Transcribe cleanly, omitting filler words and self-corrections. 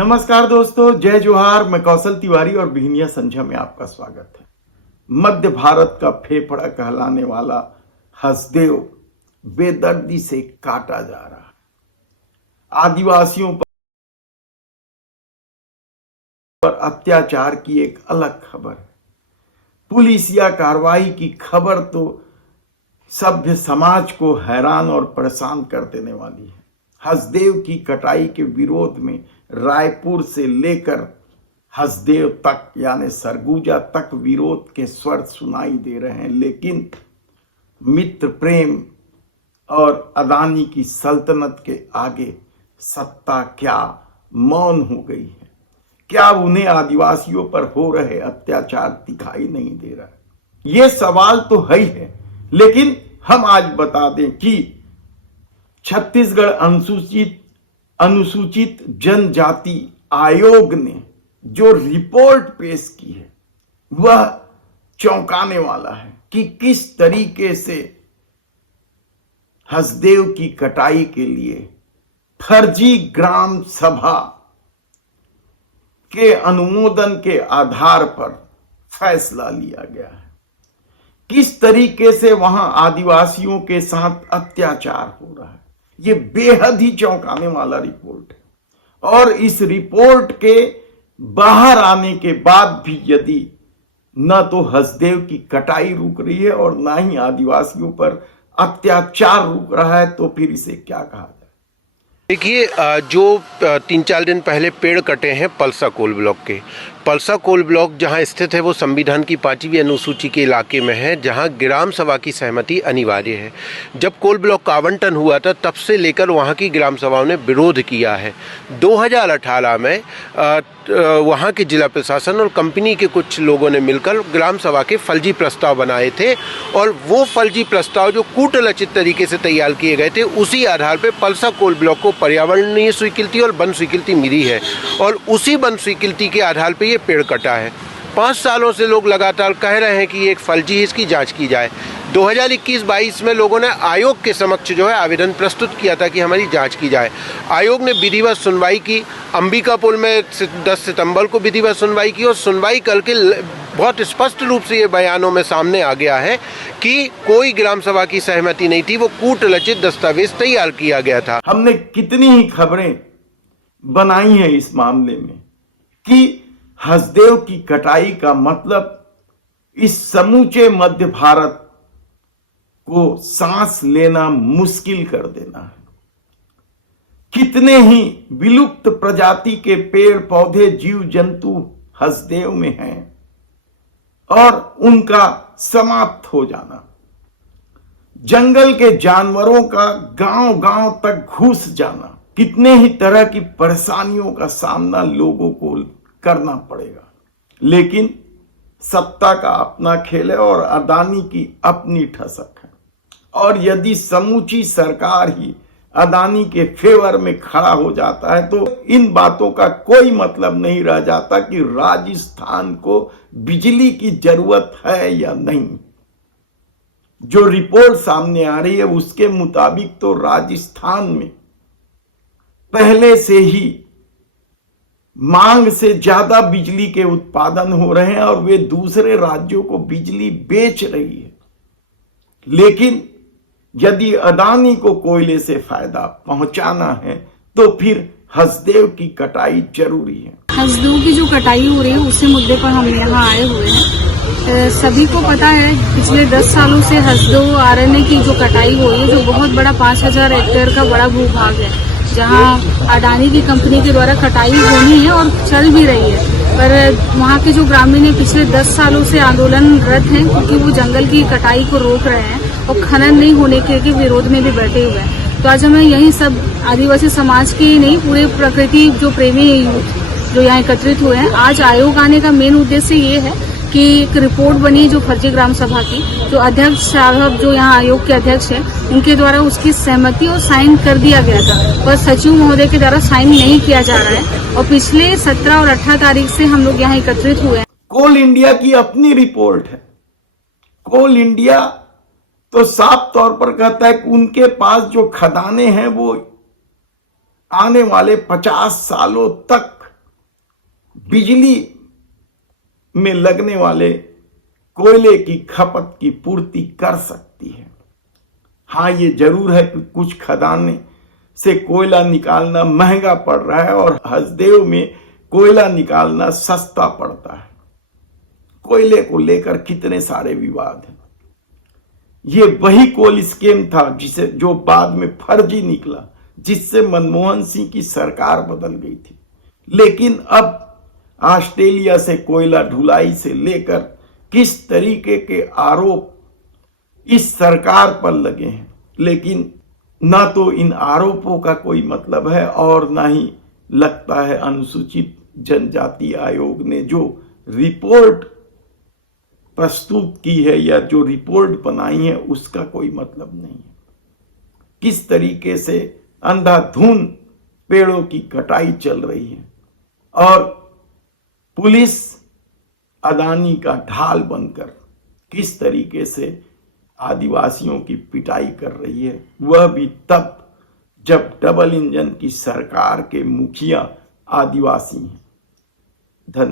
नमस्कार दोस्तों, जय जोहार। मैं कौशल तिवारी और बिहनिया संझा में आपका स्वागत है। मध्य भारत का फेफड़ा कहलाने वाला हसदेव बेदर्दी से काटा जा रहा है। आदिवासियों पर अत्याचार की एक अलग खबर है। पुलिसिया कार्रवाई की खबर तो सभ्य समाज को हैरान और परेशान कर देने वाली है। हसदेव की कटाई के विरोध में रायपुर से लेकर हसदेव तक यानी सरगुजा तक विरोध के स्वर सुनाई दे रहे हैं, लेकिन मित्र प्रेम और अदानी की सल्तनत के आगे सत्ता क्या मौन हो गई है। क्या उन्हें आदिवासियों पर हो रहे अत्याचार दिखाई नहीं दे रहा है? ये सवाल तो है ही है, लेकिन हम आज बता दें कि छत्तीसगढ़ अनुसूचित जनजाति आयोग ने जो रिपोर्ट पेश की है वह चौंकाने वाला है कि किस तरीके से हसदेव की कटाई के लिए फर्जी ग्राम सभा के अनुमोदन के आधार पर फैसला लिया गया है। किस तरीके से वहां आदिवासियों के साथ अत्याचार हो रहा है, ये बेहद ही चौंकाने वाला रिपोर्ट है। और इस रिपोर्ट के बाहर आने के बाद भी यदि न तो हसदेव की कटाई रुक रही है और ना ही आदिवासियों पर अत्याचार रुक रहा है, तो फिर इसे क्या कहा जाए? देखिए, जो 3-4 दिन पहले पेड़ कटे हैं पलसा कोल ब्लॉक के, पलसा कोल ब्लॉक जहां स्थित है वो संविधान की 5वीं अनुसूची के इलाके में है, जहां ग्राम सभा की सहमति अनिवार्य है। जब कोल ब्लॉक का आवंटन हुआ था तब से लेकर वहां की ग्राम सभाओं ने विरोध किया है। 2018 में वहां के जिला प्रशासन और कंपनी के कुछ लोगों ने मिलकर ग्राम सभा के फर्जी प्रस्ताव बनाए थे और वो फर्जी प्रस्ताव जो कूटलचित तरीके से तैयार किए गए थे, उसी आधार पर पलसा कोल ब्लॉक को पर्यावरणीय स्वीकृति और वन स्वीकृति मिली है और उसी वन स्वीकृति के आधार पर ये पेड़ कटा है। 5 सालों से लोग लगातार कह रहे हैं कि ये एक फर्जी है, इसकी जांच की जाए। 2021-22 में लोगों ने आयोग के समक्ष जो है आवेदन प्रस्तुत किया था कि हमारी जांच की जाए। आयोग ने विधिवत सुनवाई की। अंबिकापुर में 10 सितंबर को विधिवत सुनवाई की और सुनवाई करके बहुत स्पष्ट रूप से ये बयानों में सामने आ गया है कि कोई ग्राम सभा की सहमति नहीं थी, वो कूटलचित दस्तावेज तैयार किया गया था। हमने कितनी ही खबरें बनाई हैं इस मामले में कि हसदेव की कटाई का मतलब इस समूचे मध्य भारत को सांस लेना मुश्किल कर देना है। कितने ही विलुप्त प्रजाति के पेड़ पौधे जीव जंतु हसदेव में हैं और उनका समाप्त हो जाना, जंगल के जानवरों का गांव-गांव तक घुस जाना, कितने ही तरह की परेशानियों का सामना लोगों को करना पड़ेगा। लेकिन सत्ता का अपना खेल है और अदानी की अपनी ठसक है। और यदि समूची सरकार ही अदानी के फेवर में खड़ा हो जाता है तो इन बातों का कोई मतलब नहीं रह जाता कि राजस्थान को बिजली की जरूरत है या नहीं। जो रिपोर्ट सामने आ रही है उसके मुताबिक तो राजस्थान में पहले से ही मांग से ज्यादा बिजली के उत्पादन हो रहे हैं और वे दूसरे राज्यों को बिजली बेच रही है। लेकिन यदि अदानी को कोयले से फायदा पहुंचाना है तो फिर हसदेव की कटाई जरूरी है। हसदेव की जो कटाई हो रही है उसी मुद्दे पर हम यहाँ आए हुए हैं। सभी को पता है पिछले 10 सालों से हसदेव आरण्य की जो कटाई हो रही है, जो बहुत बड़ा 5000 हेक्टेयर का बड़ा भूभाग है, जहां अडानी की कंपनी के द्वारा कटाई होनी है और चल भी रही है। पर वहां के जो ग्रामीण है पिछले 10 सालों से आंदोलनरत हैं, क्योंकि वो जंगल की कटाई को रोक रहे हैं और खनन नहीं होने के विरोध में भी बैठे हुए हैं। तो आज हमें यही सब आदिवासी समाज के नहीं, पूरे प्रकृति जो प्रेमी यूथ जो यहाँ एकत्रित हुए हैं, आज आयोग आने का मेन उद्देश्य ये है कि एक रिपोर्ट बनी जो फर्जी ग्राम सभा की, जो अध्यक्ष साहब जो यहाँ आयोग के अध्यक्ष हैं, उनके द्वारा उसकी सहमति और साइन कर दिया गया था, पर सचिव महोदय के द्वारा साइन नहीं किया जा रहा है। और पिछले 17 और 18 तारीख से हम लोग यहाँ एकत्रित हुए हैं। कोल इंडिया की अपनी रिपोर्ट है। कोल इंडिया तो साफ तौर पर कहता है कि उनके पास जो खदानें हैं वो आने वाले 50 सालों तक बिजली में लगने वाले कोयले की खपत की पूर्ति कर सकती है। हाँ, ये जरूर है कि कुछ खदानें से कोयला निकालना महंगा पड़ रहा है और हसदेव में कोयला निकालना सस्ता पड़ता है। कोयले को लेकर कितने सारे विवाद हैं। ये वही कोल स्कीम था जो बाद में फर्जी निकला, जिससे मनमोहन सिंह की सरकार बदल गई थी। लेकिन अब ऑस्ट्रेलिया से कोयला ढुलाई से लेकर किस तरीके के आरोप इस सरकार पर लगे हैं, लेकिन ना तो इन आरोपों का कोई मतलब है और ना ही लगता है अनुसूचित जनजाति आयोग ने जो रिपोर्ट प्रस्तुत की है या जो रिपोर्ट बनाई है उसका कोई मतलब नहीं है। किस तरीके से अंधाधुंध पेड़ों की कटाई चल रही है और पुलिस अदानी का ढाल बनकर किस तरीके से आदिवासियों की पिटाई कर रही है, वह भी तब जब डबल इंजन की सरकार के मुखिया आदिवासी हैं। धन्यवाद।